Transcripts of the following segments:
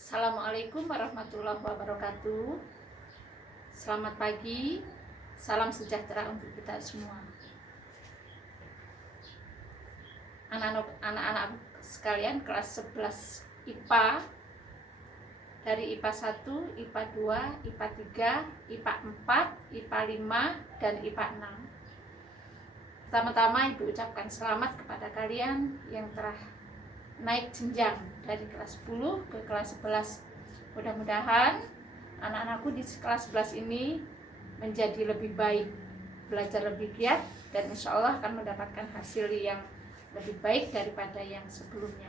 Assalamualaikum warahmatullahi wabarakatuh. Selamat pagi, salam sejahtera untuk kita semua. Anak-anak sekalian kelas 11 IPA, dari IPA 1, IPA 2, IPA 3, IPA 4, IPA 5, dan IPA 6. Pertama-tama Ibu ucapkan selamat kepada kalian yang telah naik jenjang dari kelas 10 ke kelas 11. Mudah-mudahan anak-anakku di kelas 11 ini menjadi lebih baik, belajar lebih giat, dan insya Allah akan mendapatkan hasil yang lebih baik daripada yang sebelumnya.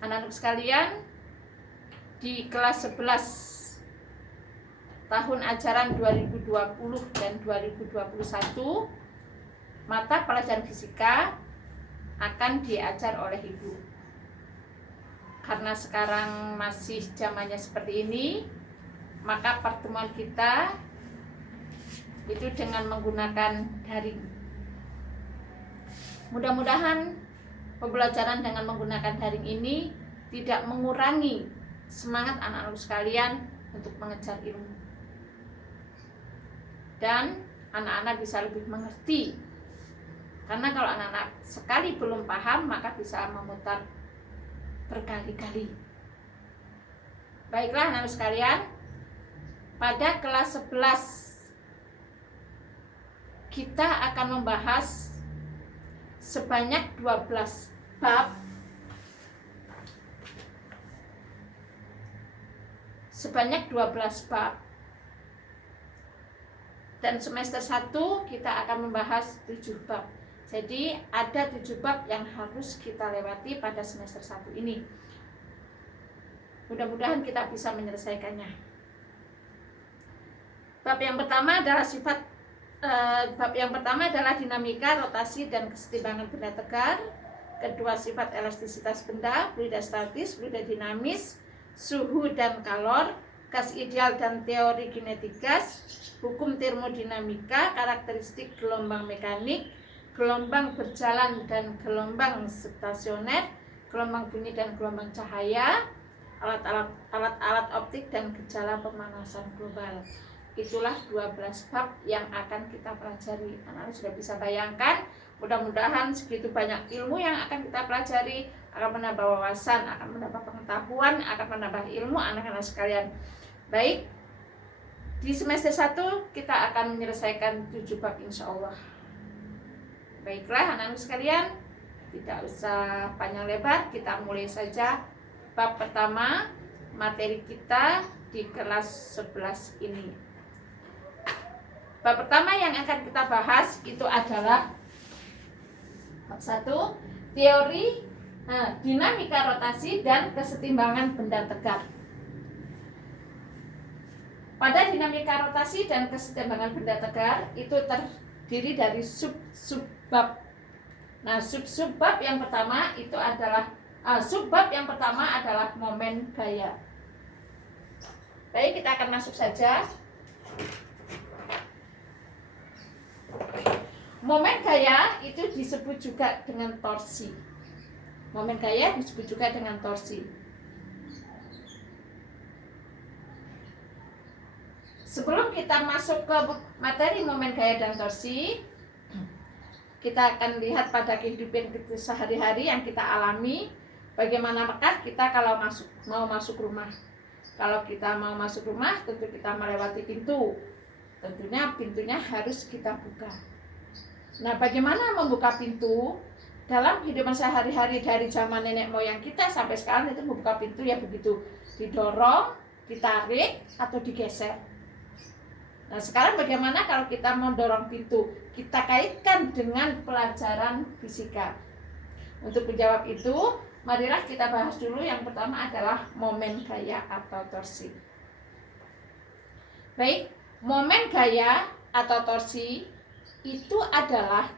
Anak-anak sekalian, di kelas 11 tahun ajaran 2020 dan 2021, mata pelajaran fisika akan diajar oleh Ibu. Karena sekarang masih zamannya seperti ini, maka pertemuan kita itu dengan menggunakan daring. Mudah-mudahan pembelajaran dengan menggunakan daring ini tidak mengurangi semangat anak-anak sekalian untuk mengejar ilmu, dan anak-anak bisa lebih mengerti. Karena kalau anak-anak sekali belum paham, maka bisa memutar berkali-kali. Baiklah anak-anak sekalian, pada kelas 11 kita akan membahas sebanyak 12 bab. Dan semester 1 kita akan membahas 7 bab. Jadi ada 7 bab yang harus kita lewati pada semester 1 ini. Mudah-mudahan kita bisa menyelesaikannya. Bab yang pertama adalah dinamika, rotasi, dan kesetimbangan benda tegar. Kedua, sifat elastisitas benda, fluida statis, fluida dinamis, suhu dan kalor, gas ideal dan teori kinetik gas, hukum termodinamika, karakteristik gelombang mekanik, gelombang berjalan dan gelombang stasioner, gelombang bunyi dan gelombang cahaya, alat-alat optik, dan gejala pemanasan global. Itulah 12 bab yang akan kita pelajari. Anak-anak sudah bisa bayangkan, mudah-mudahan segitu banyak ilmu yang akan kita pelajari akan menambah wawasan, akan menambah pengetahuan, akan menambah ilmu anak-anak sekalian. Baik, di semester 1 kita akan menyelesaikan 7 bab insya Allah. Baiklah anak-anak sekalian, tidak usah panjang lebar, kita mulai saja bab pertama materi kita di kelas 11 ini. Bab pertama yang akan kita bahas itu adalah bab 1, teori dinamika rotasi dan kesetimbangan benda tegar. Pada dinamika rotasi dan kesetimbangan benda tegar itu terdiri dari sub-bab. Nah, sub-bab yang pertama itu adalah sub-bab yang pertama adalah momen gaya. Baik, kita akan masuk saja. Momen gaya itu disebut juga dengan torsi. Momen gaya disebut juga dengan torsi. Sebelum kita masuk ke materi momen gaya dan torsi, kita akan lihat pada kehidupan kita sehari-hari yang kita alami. Bagaimanakah kita kalau mau masuk rumah? Kalau kita mau masuk rumah, tentu kita melewati pintu. Tentunya pintunya harus kita buka. Nah, bagaimana membuka pintu? Dalam kehidupan sehari-hari dari zaman nenek moyang kita sampai sekarang itu membuka pintu ya begitu, didorong, ditarik, atau digeser. Nah, sekarang bagaimana kalau kita mendorong pintu? Kita kaitkan dengan pelajaran fisika. Untuk menjawab itu, marilah kita bahas dulu yang pertama adalah momen gaya atau torsi. Baik, momen gaya atau torsi itu adalah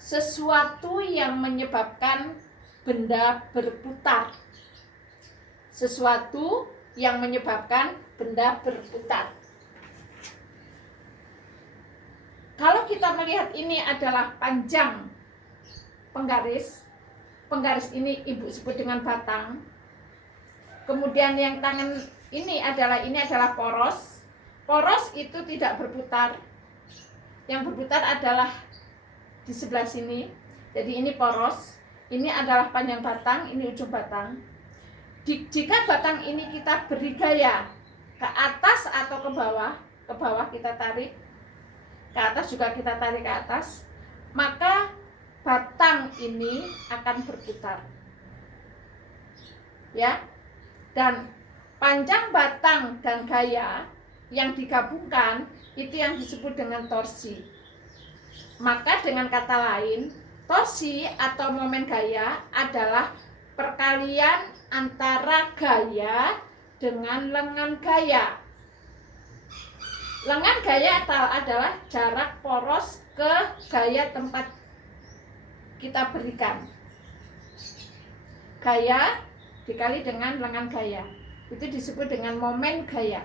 sesuatu yang menyebabkan benda berputar. Sesuatu yang menyebabkan benda berputar. Kalau kita melihat ini adalah panjang penggaris ini Ibu sebut dengan batang. Kemudian yang tangan ini adalah poros. Poros itu tidak berputar. Yang berputar adalah di sebelah sini. Jadi ini poros. Ini adalah panjang batang, ini ujung batang. Jika batang ini kita beri gaya ke atas atau ke bawah kita tarik, ke atas juga kita tarik ke atas, maka batang ini akan berputar. Ya. Dan panjang batang dan gaya yang digabungkan itu yang disebut dengan torsi. Maka dengan kata lain, torsi atau momen gaya adalah perkalian antara gaya dengan lengan gaya. Lengan gaya adalah jarak poros ke gaya tempat kita berikan. Gaya dikali dengan lengan gaya. Itu disebut dengan momen gaya.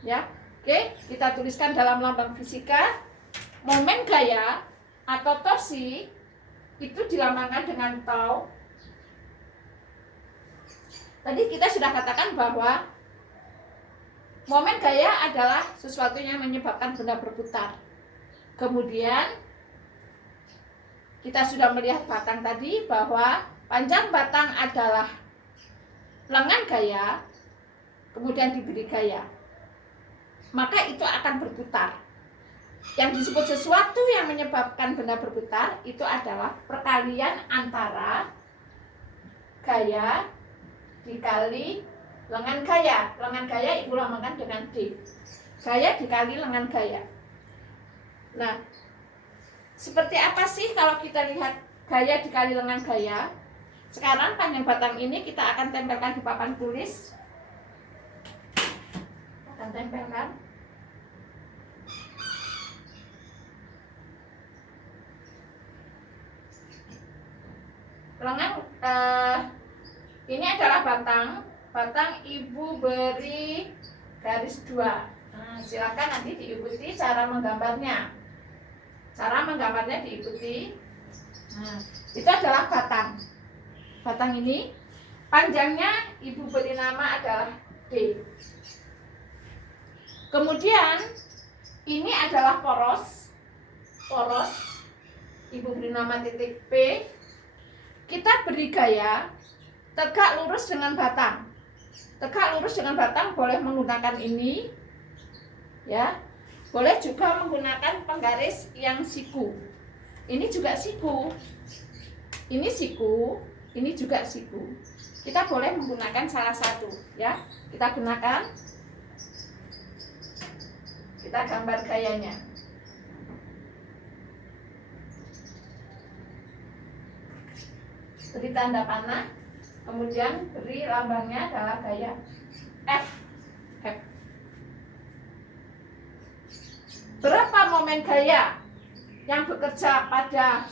Ya. Oke, kita tuliskan dalam lambang fisika. Momen gaya atau torsi itu dilambangkan dengan tau. Tadi kita sudah katakan bahwa momen gaya adalah sesuatu yang menyebabkan benda berputar. Kemudian kita sudah melihat batang tadi bahwa panjang batang adalah lengan gaya, kemudian diberi gaya. Maka itu akan berputar. Yang disebut sesuatu yang menyebabkan benda berputar itu adalah perkalian antara gaya dikali lengan gaya. Lengan gaya ibu lambangkan dengan D. Gaya dikali lengan gaya. Nah, seperti apa sih kalau kita lihat gaya dikali lengan gaya? Sekarang panjang batang ini kita akan tempelkan di papan tulis. Akan tempelkan. Lengan ini adalah batang ibu beri garis 2. Nah, silakan nanti diikuti cara menggambarnya. Cara menggambarnya diikuti. Nah, itu adalah batang ini panjangnya ibu beri nama adalah D. Kemudian ini adalah poros ibu beri nama titik P. Kita beri gaya tegak lurus dengan batang. Tegak lurus dengan batang boleh menggunakan ini, ya. Boleh juga menggunakan penggaris yang siku. Ini juga siku. Ini siku, ini juga siku. Kita boleh menggunakan salah satu, ya. Kita gunakan. Kita gambar gayanya. Beri tanda panah, kemudian beri lambangnya adalah gaya F. Berapa momen gaya yang bekerja pada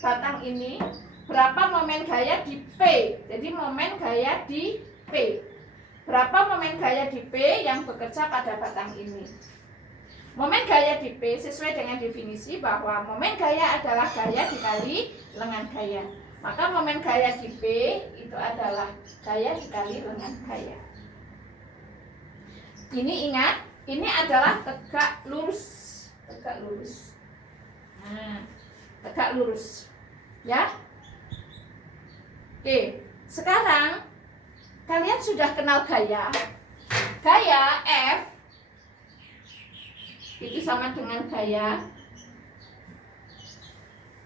batang ini? Berapa momen gaya di P? Jadi momen gaya di P. Berapa momen gaya di P yang bekerja pada batang ini? Momen gaya di P sesuai dengan definisi bahwa momen gaya adalah gaya dikali lengan gaya. Maka momen gaya di P itu adalah gaya dikali lengan gaya. Ini ingat, ini adalah tegak lurus. Nah, tegak lurus. Ya. Oke, sekarang kalian sudah kenal gaya. Gaya F itu sama dengan gaya.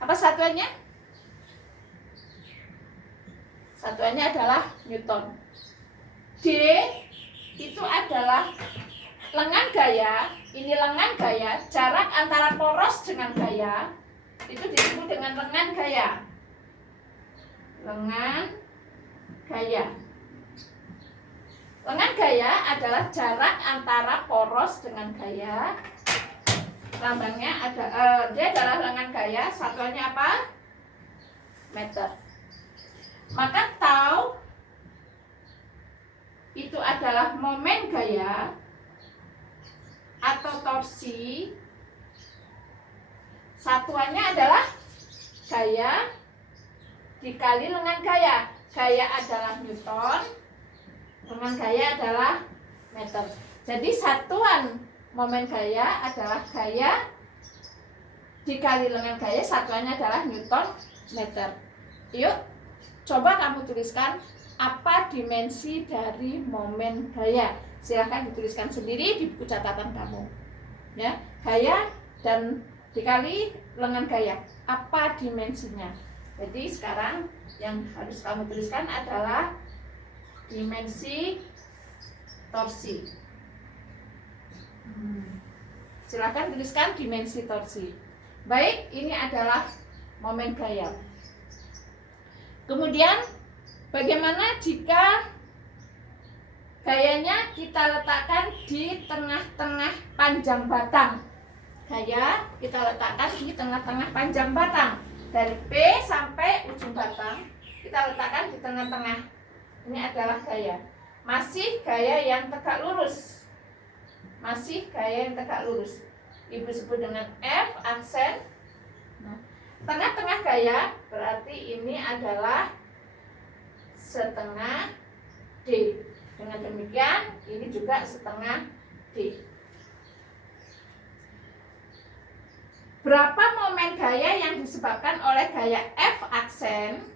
Apa satuannya? Satuannya adalah Newton. D itu adalah lengan gaya. Ini lengan gaya. Jarak antara poros dengan gaya itu disebut dengan lengan gaya. Lengan gaya. Lengan gaya adalah jarak antara poros dengan gaya. Lambangnya ada dia adalah lengan gaya. Satuannya apa? Meter. Maka tau itu adalah momen gaya atau torsi. Satuannya adalah gaya dikali lengan gaya. Gaya adalah Newton, Lengan gaya adalah meter. Jadi satuan momen gaya adalah gaya dikali lengan gaya, satuannya adalah Newton meter. Yuk, coba kamu tuliskan apa dimensi dari momen gaya. Silahkan dituliskan sendiri di buku catatan kamu. Ya, gaya dan dikali lengan gaya, apa dimensinya? Jadi sekarang yang harus kamu tuliskan adalah dimensi torsi. Silahkan tuliskan dimensi torsi. Baik, ini adalah momen gaya. Kemudian bagaimana jika gayanya kita letakkan di tengah-tengah panjang batang? Gaya kita letakkan di tengah-tengah panjang batang. Dari P sampai ujung batang kita letakkan di tengah-tengah. Ini adalah gaya. Masih gaya yang tegak lurus. Masih gaya yang tegak lurus. Ibu sebut dengan F, aksen. Nah, tengah-tengah gaya berarti ini adalah setengah D. Dengan demikian ini juga setengah D. Berapa momen gaya yang disebabkan oleh gaya F aksen?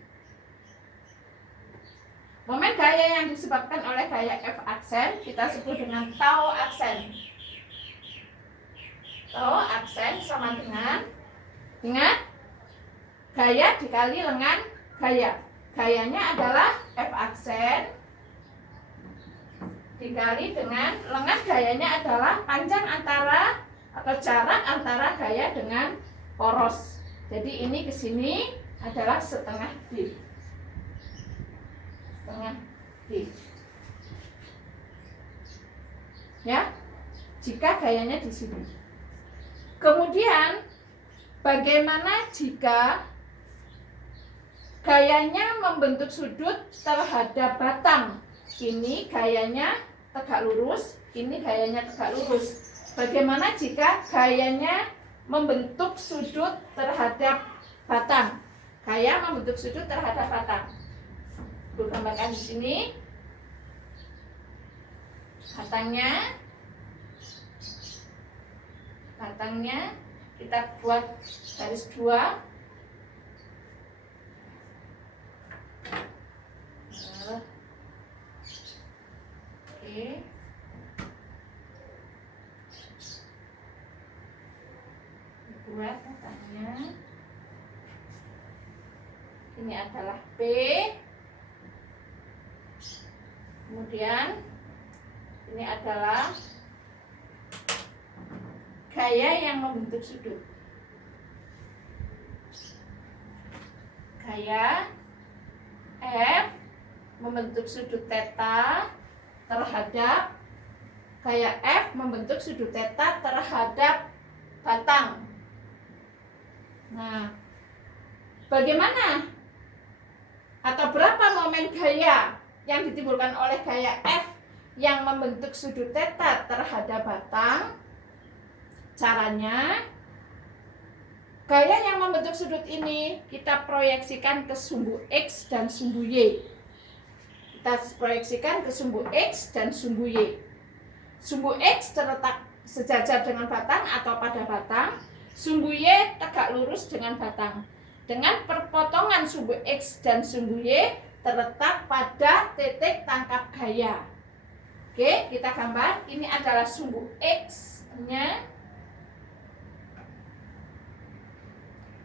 Momen gaya yang disebabkan oleh gaya F aksen kita sebut dengan tau aksen. Tau aksen sama dengan gaya dikali lengan gaya. Gayanya adalah F aksen dikali dengan lengan gayanya adalah panjang antara atau jarak antara gaya dengan poros. Jadi ini ke sini adalah setengah D. Setengah D. Ya, jika gayanya di sini. Kemudian bagaimana jika gayanya membentuk sudut terhadap batang? Ini gayanya tegak lurus, ini gayanya tegak lurus. Bagaimana jika gayanya membentuk sudut terhadap batang? Gaya membentuk sudut terhadap batang. Aku gambarkan di sini. Batangnya kita buat garis 2. Oke. Buat batangnya. Ini adalah P. Kemudian ini adalah gaya yang membentuk sudut. Gaya F membentuk sudut theta terhadap gaya F membentuk sudut theta terhadap batang. Nah, bagaimana atau berapa momen gaya yang ditimbulkan oleh gaya F yang membentuk sudut theta terhadap batang? Caranya, gaya yang membentuk sudut ini kita proyeksikan ke sumbu X dan sumbu Y. Kita proyeksikan ke sumbu X dan sumbu Y. Sumbu X terletak sejajar dengan batang atau pada batang. Sumbu Y tegak lurus dengan batang. Dengan perpotongan sumbu X dan sumbu Y terletak pada titik tangkap gaya. Oke, kita gambar. Ini adalah sumbu X-nya.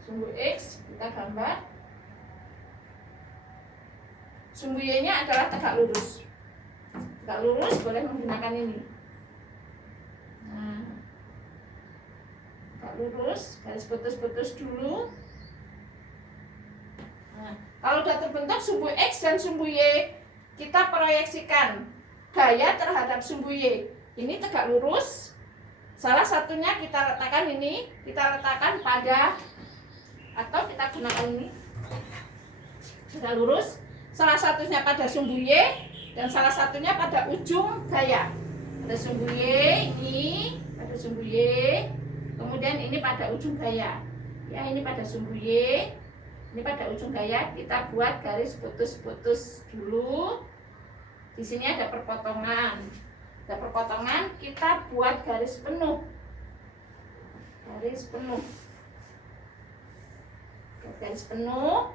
Sumbu X kita gambar. Sumbu Y-nya adalah tegak lurus. Tegak lurus boleh menggunakan ini. Nah, tegak lurus, garis putus-putus dulu. Nah, kalau sudah terbentuk sumbu X dan sumbu Y, kita proyeksikan gaya terhadap sumbu Y. Ini tegak lurus. Salah satunya kita letakkan ini, kita letakkan pada atau kita gunakan ini tegak lurus. Salah satunya pada sumbu Y dan salah satunya pada ujung gaya. Pada sumbu Y ini, pada sumbu Y. Kemudian ini pada ujung gaya. Ya, ini pada sumbu Y. Ini pada ujung gaya. Kita buat garis putus-putus dulu Di sini ada perpotongan. Ada perpotongan, kita buat garis penuh. Garis penuh. Garis penuh.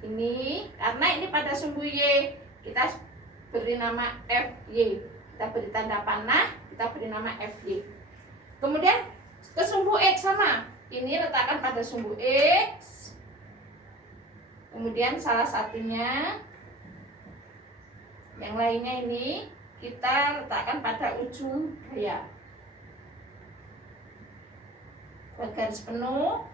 Ini karena ini pada sumbu Y, kita beri nama FY. Kita beri tanda panah, kita beri nama FY. Kemudian ke sumbu X sama. Ini letakkan pada sumbu X. Kemudian salah satunya, yang lainnya ini kita letakkan pada ujung gaya. Buat garis penuh,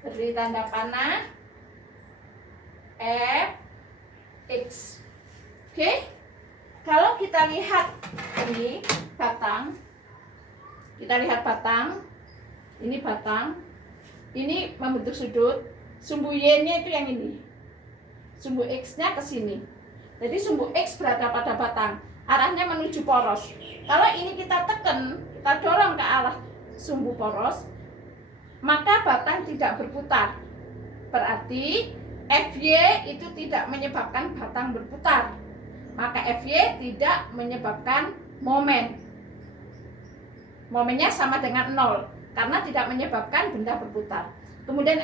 beri tanda panah F X. Oke, kalau kita lihat ini batang, kita lihat batang, ini batang, ini membentuk sudut. Sumbu Y-nya itu yang ini, sumbu X-nya ke sini. Jadi sumbu X berada pada batang, arahnya menuju poros. Kalau ini kita tekan, kita dorong ke arah sumbu poros, maka batang tidak berputar. Berarti FY itu tidak menyebabkan batang berputar. Maka FY tidak menyebabkan momen. Momennya sama dengan 0 karena tidak menyebabkan benda berputar. Kemudian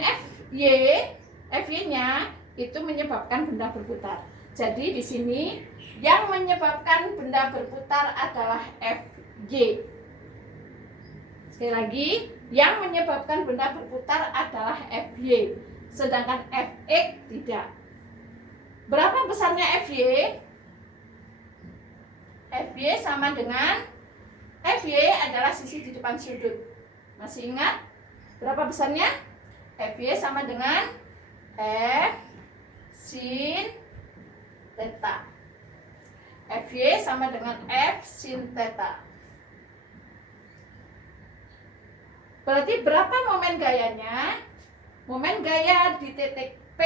FY-nya itu menyebabkan benda berputar. Jadi di sini yang menyebabkan benda berputar adalah FY. Sekali lagi, yang menyebabkan benda berputar adalah FY, sedangkan FX tidak. Berapa besarnya FY? FY sama dengan FY adalah sisi di depan sudut. Masih ingat? Berapa besarnya? FY sama dengan F sin theta. FY sama dengan F sin theta. Berarti berapa momen gayanya? Momen gaya di titik P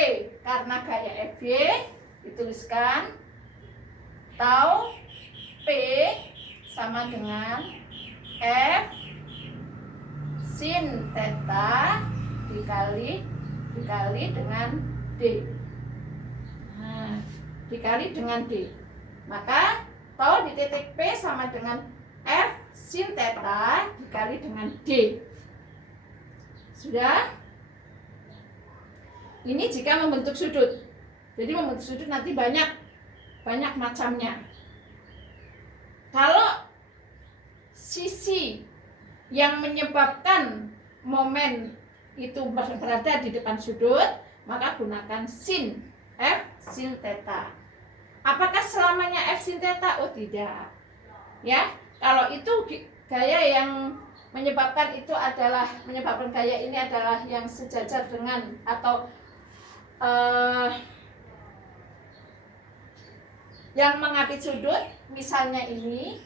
karena gaya FY dituliskan tau P sama dengan F sin theta dikali dengan D. Nah, dikali dengan D. Maka tau di titik P sama dengan F sin theta dikali dengan D. Sudah? Ini jika membentuk sudut. Jadi membentuk sudut nanti banyak macamnya. Kalau sisi yang menyebabkan momen itu berada di depan sudut, maka gunakan sin F sin theta. Apakah selamanya F sin theta? Oh tidak. Ya, kalau itu gaya yang menyebabkan gaya ini adalah yang sejajar dengan atau yang mengapit sudut, misalnya ini,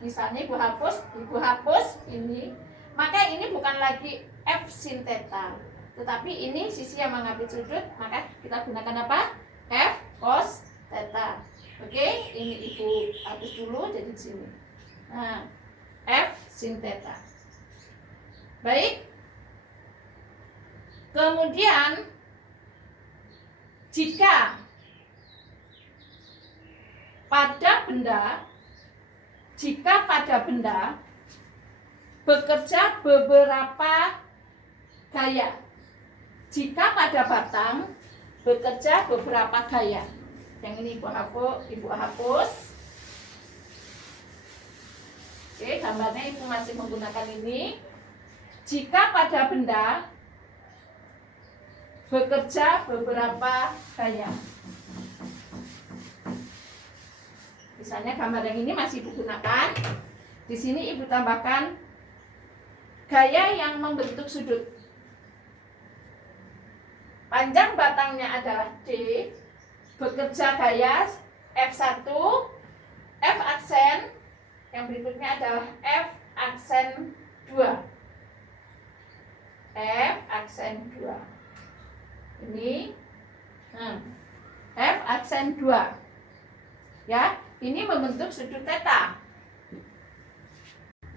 misalnya ibu hapus ini, maka ini bukan lagi F sin theta, tetapi ini sisi yang mengapit sudut, maka kita gunakan apa? F cos theta. Oke, ini ibu hapus dulu jadi di sini. Nah, F sin theta. Baik. Kemudian jika pada benda bekerja beberapa gaya. Jika pada batang bekerja beberapa gaya. Yang ini ibu hapus. Oke, gambarnya ibu masih menggunakan ini. Jika pada benda bekerja beberapa gaya. Misalnya gambar yang ini masih ibu gunakan. Di sini ibu tambahkan gaya yang membentuk sudut. Panjang batangnya adalah D. Bekerja gaya F1, F aksen. Yang berikutnya adalah F aksen 2. F aksen 2. Ini F aksen 2. Ya, ini membentuk sudut theta.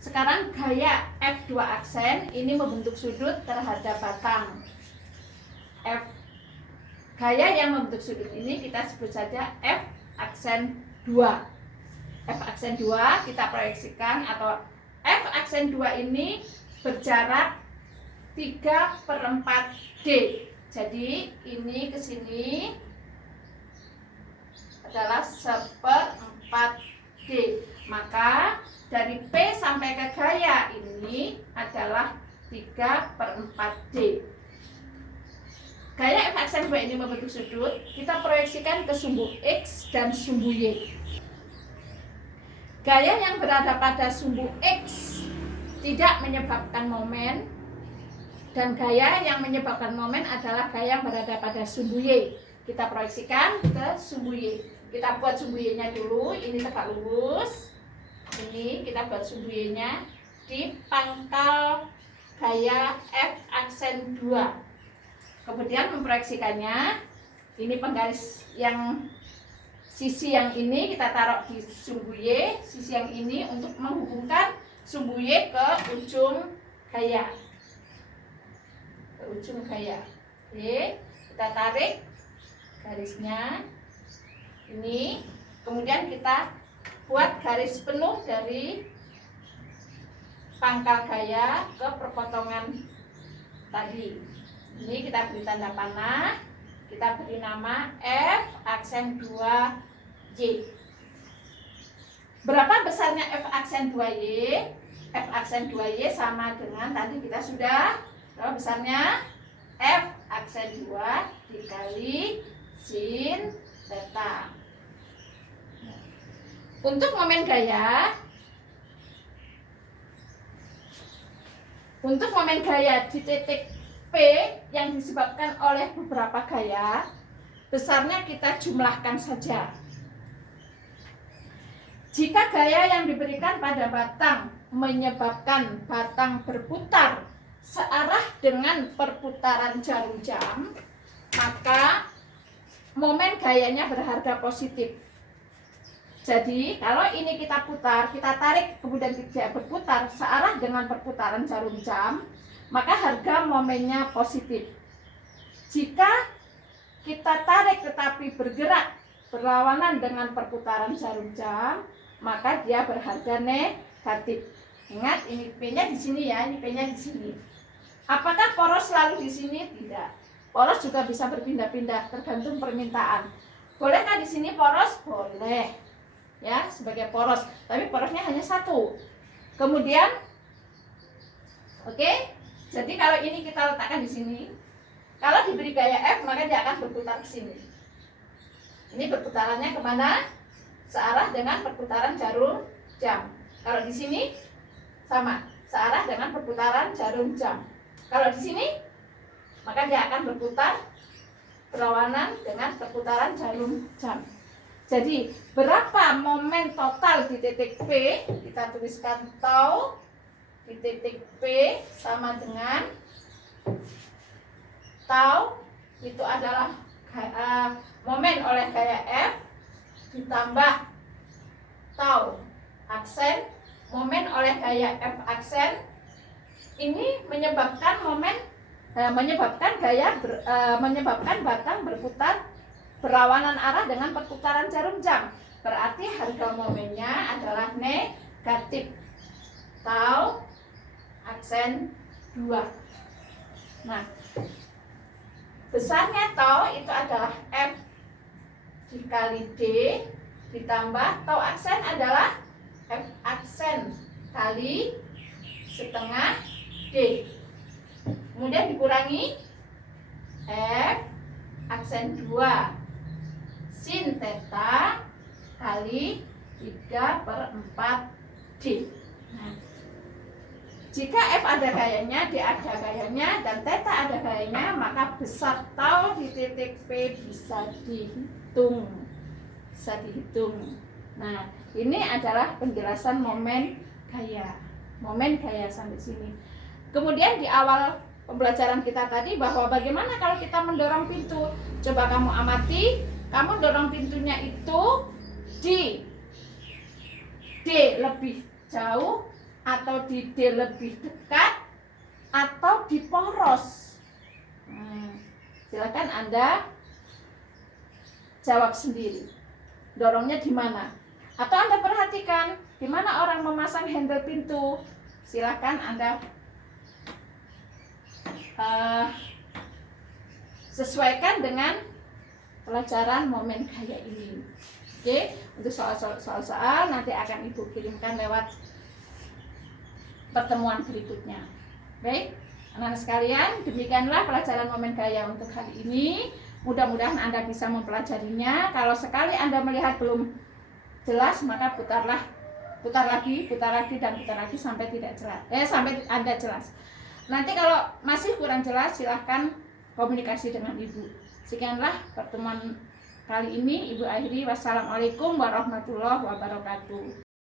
Sekarang gaya F2 aksen ini membentuk sudut terhadap batang. F gaya yang membentuk sudut ini kita sebut saja F aksen 2. F aksen 2 kita proyeksikan, atau F aksen 2 ini berjarak 3/4 D. Jadi ini ke sini adalah 1/4 D. Maka dari P sampai ke gaya ini adalah 3/4 D. Gaya F aksen 2 ini membentuk sudut, kita proyeksikan ke sumbu X dan sumbu Y. Gaya yang berada pada sumbu X tidak menyebabkan momen, dan gaya yang menyebabkan momen adalah gaya yang berada pada sumbu Y. Kita proyeksikan ke sumbu Y. Kita buat sumbu Y-nya dulu, ini tegak lurus. Ini kita buat sumbu Y-nya di pangkal gaya F aksen 2. Kemudian memproyeksikannya, ini penggaris yang sisi yang ini kita taruh di sumbu Y, sisi yang ini untuk menghubungkan sumbu Y ke ujung gaya. Ke ujung gaya. Oke, kita tarik garisnya ini, kemudian kita buat garis penuh dari pangkal gaya ke perpotongan tadi. Ini kita beri tanda panah, kita beri nama F aksen 2Y. Berapa besarnya F aksen 2Y? F aksen 2Y sama dengan tadi kita sudah, berapa besarnya? F aksen 2 dikali sin theta. Untuk momen gaya, di titik P yang disebabkan oleh beberapa gaya, besarnya kita jumlahkan saja. Jika gaya yang diberikan pada batang menyebabkan batang berputar searah dengan perputaran jarum jam, maka momen gayanya berharga positif. Jadi kalau ini kita putar, kita tarik, kemudian tidak berputar searah dengan perputaran jarum jam, maka harga momennya positif. Jika kita tarik tetapi bergerak berlawanan dengan perputaran jarum jam, maka dia berharga negatif. Ingat, ini P-nya di sini ya, ini P-nya di sini. Apakah poros selalu di sini? Tidak. Poros juga bisa berpindah-pindah tergantung permintaan. Bolehkah di sini poros? Boleh. Ya, sebagai poros, tapi porosnya hanya satu. Kemudian oke, jadi kalau ini kita letakkan di sini, kalau diberi gaya F maka dia akan berputar ke sini. Ini perputarannya kemana? Searah dengan perputaran jarum jam. Kalau di sini sama, searah dengan perputaran jarum jam. Kalau di sini maka dia akan berputar berlawanan dengan perputaran jarum jam. Jadi berapa momen total di titik P? Kita tuliskan tau di titik P sama dengan tau itu adalah momen oleh gaya F ditambah tau aksen momen oleh gaya F aksen. Ini menyebabkan menyebabkan batang berputar berlawanan arah dengan perputaran jarum jam. Berarti harga momennya adalah negatif. Tau aksen 2. Nah, besarnya tau itu adalah F dikali D ditambah tau aksen adalah F aksen kali setengah D. Kemudian dikurangi F aksen 2 sin theta kali 3/4 D. Nah, jika F ada gayanya, D ada gayanya, dan theta ada gayanya, maka besar tau di titik P bisa dihitung. Nah, ini adalah penjelasan momen gaya. Momen gaya sampai sini. Kemudian di awal pembelajaran kita tadi bahwa bagaimana kalau kita mendorong pintu. Coba kamu amati, kamu dorong pintunya itu di D lebih jauh atau di D lebih dekat atau di poros. Silakan Anda jawab sendiri. Dorongnya di mana? Atau Anda perhatikan di mana orang memasang handle pintu. Silakan Anda sesuaikan dengan pelajaran momen gaya ini. Oke, untuk soal-soal nanti akan Ibu kirimkan lewat pertemuan berikutnya. Baik, anak-anak sekalian, demikianlah pelajaran momen gaya untuk hari ini. Mudah-mudahan Anda bisa mempelajarinya. Kalau sekali Anda melihat belum jelas, maka putar lagi dan putar lagi sampai tidak jelas. Sampai Anda jelas. Nanti kalau masih kurang jelas, silahkan komunikasi dengan Ibu. Sekianlah pertemuan kali ini Ibu akhiri. Wassalamualaikum warahmatullahi wabarakatuh.